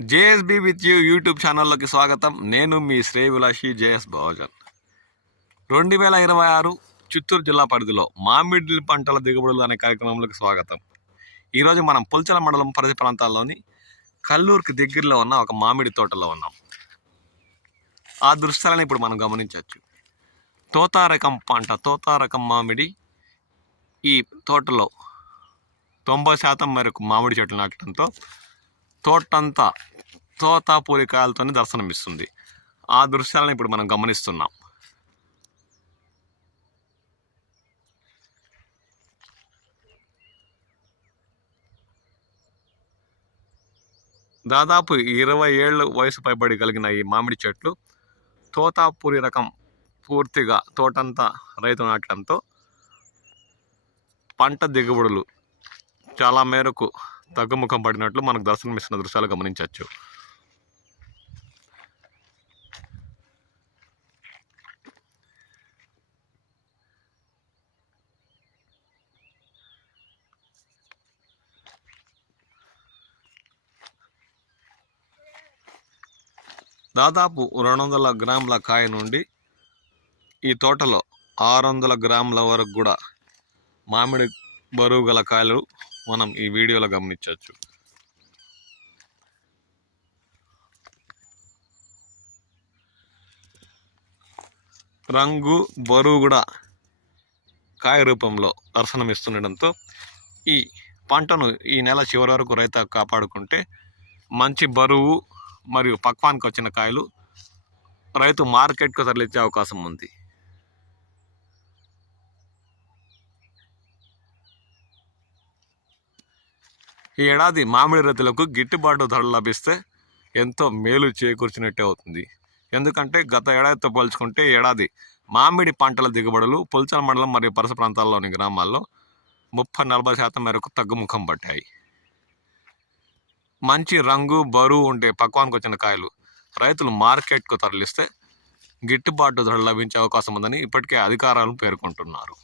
JSB with you YouTube ఛానల్లోకి స్వాగతం. నేను మీ శ్రేయభిలాషి జేఎస్ బహుజన్. 2026 చిత్తూరు జిల్లా పరిధిలో మామిడి పంటల దిగుబడులు అనే కార్యక్రమంలోకి స్వాగతం. ఈరోజు మనం పుల్చల మండలం పరిధి ప్రాంతాల్లోని కల్లూరుకి దగ్గరలో ఉన్న ఒక మామిడి తోటలో ఉన్నాం. ఆ దృశ్యాలను ఇప్పుడు మనం గమనించవచ్చు. తోతారకం పంట, తోతారకం మామిడి ఈ తోటలో 90% మేరకు మామిడి చెట్లు నాటడంతో తోటంతా తోతాపూరి కాయలతోనే దర్శనమిస్తుంది. ఆ దృశ్యాలను ఇప్పుడు మనం గమనిస్తున్నాం. దాదాపు 20 ఏళ్ళు వయసు పైబడి కలిగిన ఈ మామిడి చెట్లు తోతాపూరి రకం పూర్తిగా తోటంతా రైతు నాటడంతో పంట దిగుబడులు చాలా మేరకు తగ్గుముఖం పడినట్లు మనకు దర్శనమిస్తున్న దృశ్యాలు గమనించవచ్చు. దాదాపు 200 గ్రాముల కాయ నుండి ఈ తోటలో 600 గ్రాముల వరకు కూడా మామిడి బరువు గల కాయలు మనం ఈ వీడియోలో గమనించవచ్చు. రంగు బరువు కూడా కాయ రూపంలో దర్శనమిస్తుండడంతో ఈ పంటను ఈ నెల చివరి వరకు రైతు కాపాడుకుంటే మంచి బరువు మరియు పక్వానికి వచ్చిన కాయలు రైతు మార్కెట్కు తరలించే అవకాశం ఉంది. ఈ ఏడాది మామిడి రైతులకు గిట్టుబాటు ధరలు లభిస్తే ఎంతో మేలు చేకూర్చినట్టే అవుతుంది. ఎందుకంటే గత ఏడాదితో పోల్చుకుంటే ఏడాది మామిడి పంటల దిగుబడులు పుల్చల మండలం మరియు పరిసర ప్రాంతాల్లోని గ్రామాల్లో 30-40% మేరకు తగ్గుముఖం పట్టాయి. మంచి రంగు బరువు ఉండే పక్వానికి వచ్చిన కాయలు రైతులు మార్కెట్కు తరలిస్తే గిట్టుబాటు ధరలు లభించే అవకాశం ఉందని ఇప్పటికే అధికారులు పేర్కొంటున్నారు.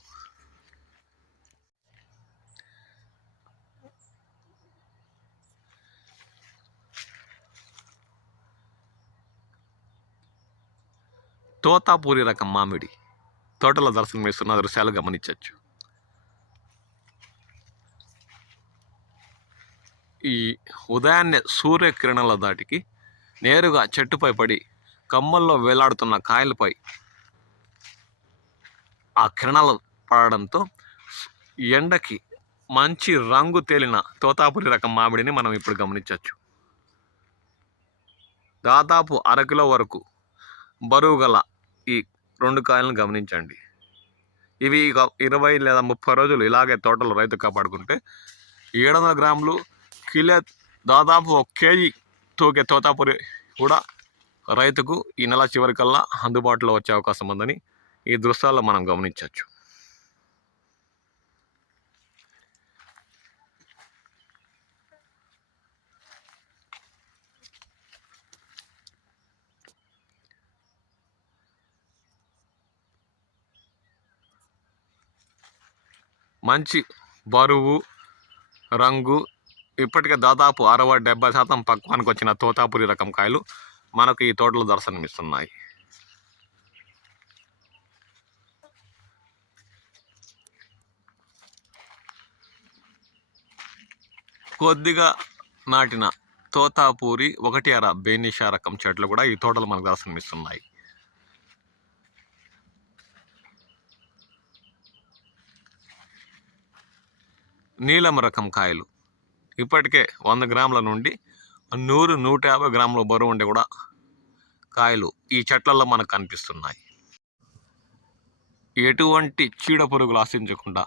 తోతాపూరి రకం మామిడి తోటలో దర్శనమిస్తున్న దృశ్యాలు గమనించవచ్చు. ఈ ఉదయాన్నే సూర్యకిరణాల దాటికి నేరుగా చెట్టుపై పడి కమ్మల్లో వేలాడుతున్న కాయలపై ఆ కిరణాలు పడడంతో ఎండకి మంచి రంగు తేలిన తోతాపూరి రకం మామిడిని మనం ఇప్పుడు గమనించవచ్చు. దాదాపు 1/2 కిలో వరకు బరువు గల ఈ 2 కాయలను గమనించండి. ఇవి 20 లేదా 30 రోజులు ఇలాగే తోటలో రైతు కాపాడుకుంటే 700 గ్రాములు కిలో దాదాపు 1 కేజీ తూగే తోతాపూరి కూడా రైతుకు ఈ నెల చివరికల్లా అందుబాటులో వచ్చే అవకాశం ఉందని ఈ దృశ్యాల్లో మనం గమనించవచ్చు. మంచి బరువు రంగు ఇప్పటికే దాదాపు 60-70% పక్వానికి వచ్చిన తోతాపూరి రకం కాయలు మనకు ఈ తోటలో దర్శనమిస్తున్నాయి. కొద్దిగా నాటిన తోతాపూరి 1/2 బేనిషా రకం చెట్లు కూడా ఈ తోటలో మనకు దర్శనమిస్తున్నాయి. నీలం రకం కాయలు ఇప్పటికే 100 గ్రాముల నుండి 100-150 గ్రాముల బరువు ఉండే కూడా కాయలు ఈ చెట్లలో మనకు కనిపిస్తున్నాయి. ఎటువంటి చీడ పురుగులు ఆశించకుండా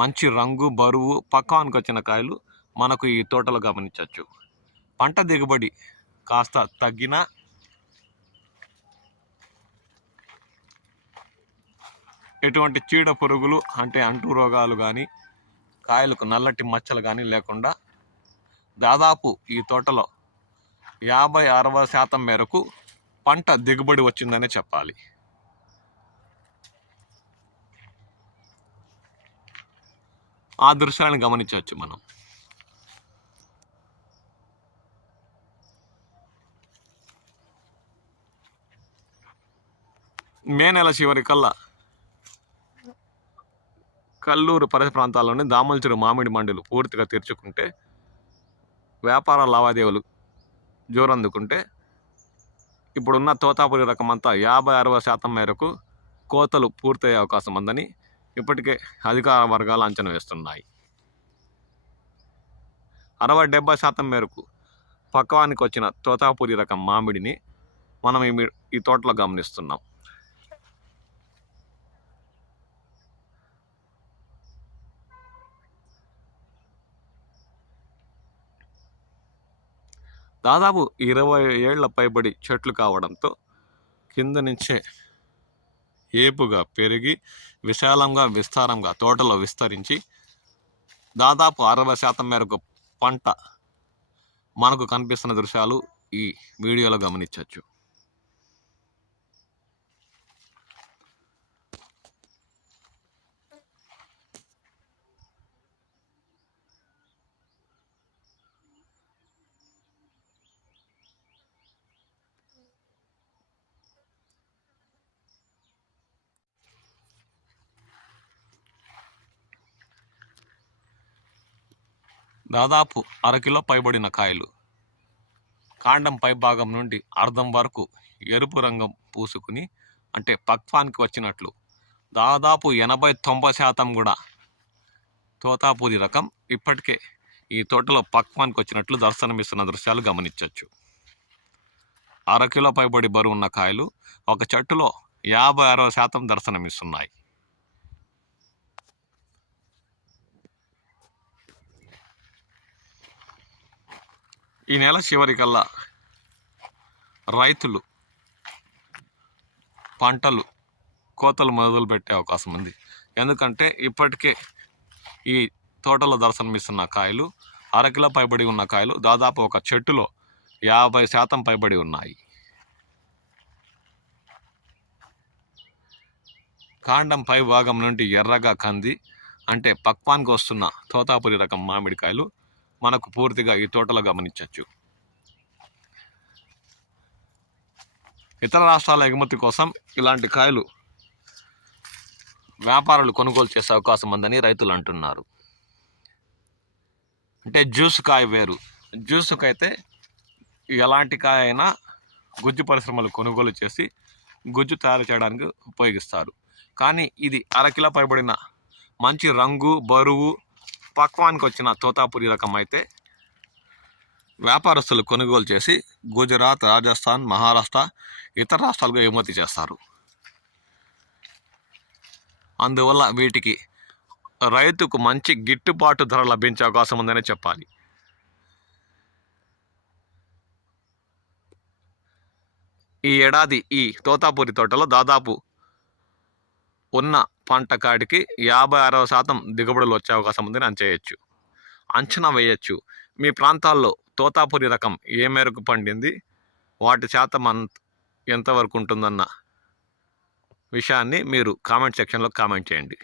మంచి రంగు బరువు పక్వానికి వచ్చిన కాయలు మనకు ఈ తోటలో గమనించవచ్చు. పంట దిగుబడి కాస్త తగ్గినా ఎటువంటి చీడ పురుగులు అంటే అంటు రోగాలు కానీ కాయలకు నల్లటి మచ్చలు కానీ లేకుండా దాదాపు ఈ తోటలో 50-60% మేరకు పంట దిగుబడి వచ్చిందనే చెప్పాలి. ఆ దృశ్యాలను గమనించవచ్చు మనం. మే నెల చివరికల్లా కల్లూరు పరిసర ప్రాంతాల్లోని దామలచెరు మామిడి మండలు పూర్తిగా తెరుచుకుంటే, వ్యాపార లావాదేవీలు జోరందుకుంటే, ఇప్పుడున్న తోతాపురి రకం అంతా 50-60% మేరకు కోతలు పూర్తయ్యే అవకాశం ఉందని ఇప్పటికే అధికార వర్గాలు అంచనా వేస్తున్నాయి. 60-70% మేరకు పక్వానికి వచ్చిన తోతాపురి రకం మామిడిని మనం ఈ తోటలో గమనిస్తున్నాం. దాదాపు 20 ఏళ్ల పైబడి చెట్లు కావడంతో కింద నుంచే ఏపుగా పెరిగి విస్తారంగా తోటలో విస్తరించి దాదాపు 60% మేరకు పంట మనకు కనిపిస్తున్న దృశ్యాలు ఈ వీడియోలో గమనించవచ్చు. దాదాపు అరకిలో పైబడిన కాయలు కాండం పై భాగం నుండి అర్ధం వరకు ఎరుపు రంగం పూసుకుని, అంటే పక్వానికి వచ్చినట్లు, దాదాపు 80-90% కూడా తోతాపురి రకం ఇప్పటికే ఈ తోటలో పక్వానికి వచ్చినట్లు దర్శనమిస్తున్న దృశ్యాలు గమనించవచ్చు. అరకిలో పైబడి బరువు ఉన్న కాయలు ఒక చెట్టులో 50-60% దర్శనమిస్తున్నాయి. ఈ నెల చివరికల్లా రైతులు పంటలు కోతలు మొదలు పెట్టే అవకాశం ఉంది. ఎందుకంటే ఇప్పటికే ఈ తోటలో దర్శనమిస్తున్న కాయలు, అరకిలో పైబడి ఉన్న కాయలు దాదాపు ఒక చెట్టులో 50% పైబడి ఉన్నాయి. కాండం పై భాగం నుండి ఎర్రగా కంది, అంటే పక్వానికి వస్తున్న తోతాపురి రకం మామిడికాయలు మనకు పూర్తిగా ఈ తోటలో గమనించవచ్చు. ఇతర రాష్ట్రాల ఎగుమతి కోసం ఇలాంటి కాయలు వ్యాపారులు కొనుగోలు చేసే అవకాశం ఉందని రైతులు అంటున్నారు. అంటే జ్యూస్ కాయ వేరు. జ్యూస్కైతే ఎలాంటి కాయ అయినా గుజ్జు పరిశ్రమలు కొనుగోలు చేసి గుజ్జు తయారు చేయడానికి ఉపయోగిస్తారు. కానీ ఇది అరకిలో పైబడిన మంచి రంగు, బరువు, పక్వానికి వచ్చిన తోతాపురి రకం అయితే వ్యాపారస్తులు కొనుగోలు చేసి గుజరాత్, రాజస్థాన్, మహారాష్ట్ర, ఇతర రాష్ట్రాలకు ఎగుమతి చేస్తారు. అందువల్ల వీటికి రైతుకు మంచి గిట్టుబాటు ధర లభించే అవకాశం ఉందనే చెప్పాలి. ఈ ఏడాది ఈ తోతాపురి తోటలో దాదాపు ఉన్న పంట కాడికి 50-60% దిగుబడులు వచ్చే అవకాశం ఉందని అంచనా వేయచ్చు. మీ ప్రాంతాల్లో తోతాపురి రకం ఏ మేరకు పండింది, వాటి శాతం ఎంతవరకు ఉంటుందన్న విషయాన్ని మీరు కామెంట్ సెక్షన్లో కామెంట్ చేయండి.